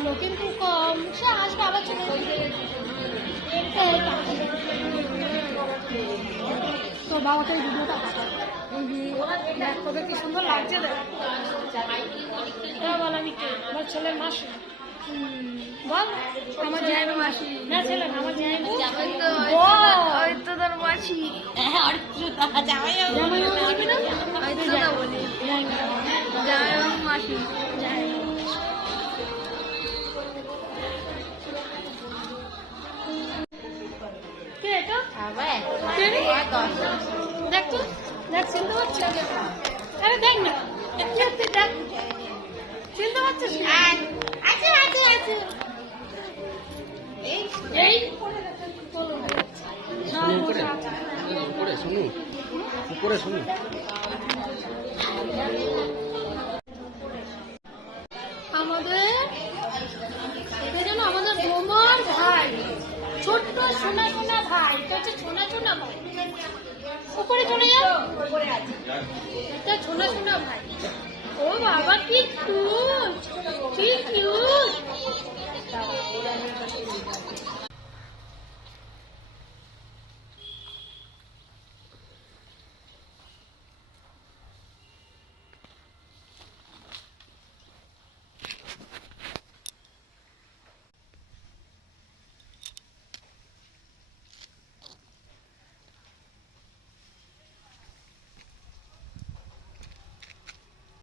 আসছিল কিন্তু কম সে আসবে আবার চলে তো বাবাকে ওই ভিডিওটা পাঠাবো। দেখ তোকে কি সুন্দর লাগছে দেখ বল আমি কে আমার ছেলের মাসি বল আমার জামাই মাসি না ছেলে আমার জামাই ওই তো তোর মাসি জামাই বলবি না ওই তো না বলি জামাই মাসি কে এটা কে রে? দেখ তো দেখ চিনতে পারছিস আরে দেখ না একটু একটু দেখ চিনতে পারছিস আছে আছে আছে এই উপরে শুনু উপরে শুনু আমাদের এটা যেন আমাদের বোমার ভাই ছোট্ট সোনা সোনা ভাই এটা হচ্ছে সোনা সোনা ভাই উপরে চলে যাও এটা সোনা সোনা ভাই ও বাবা কি কিউট কি কিউট